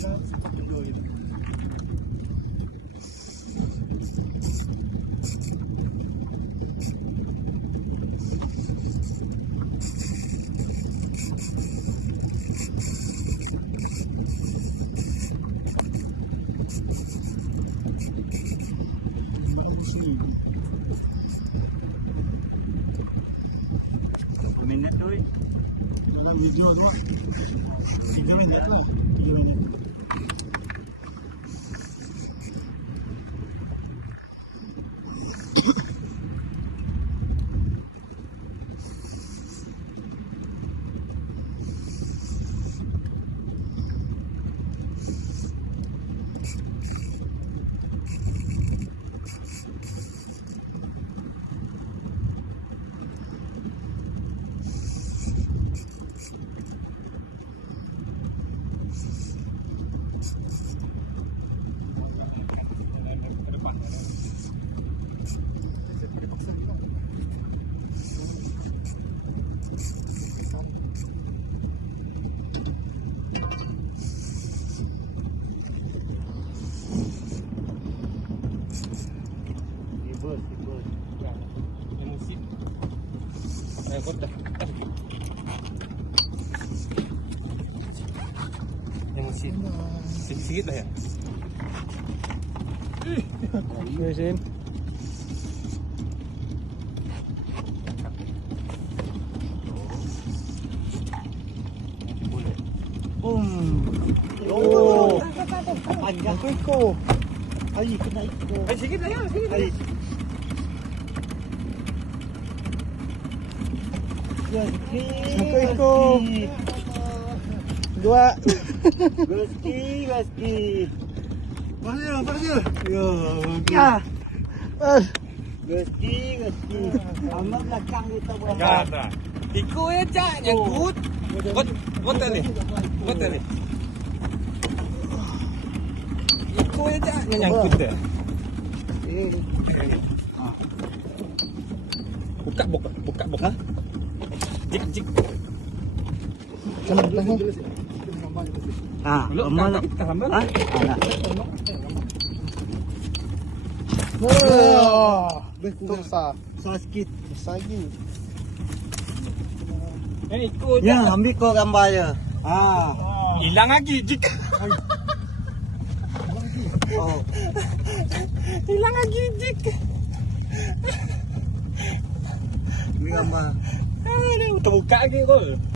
Minit tuh. Video no? Video minit no? Video minit. Sikit lah ya. Sin. Oh. Panjang ko. Ay, kena iko. Ay, sikit lah ya, sikit. Ay. Satu iko. Dua. Gaski. Pasir. Ya. Gaski. Amat belakang kita buat. Kata. Iko ya cak nyangkut. Kotel ni. Iko ya cak nyangkut dah. Buka. Jik. Kenapa tahu? Ah, amal. Ah, Betul sah. sakit. Lagi. Iko Ya, ambil kau gambarnya. Ah. hilang lagi jik. Oh. Hilang lagi jik. Ambil gambar. Aduh, terbuka lagi kau.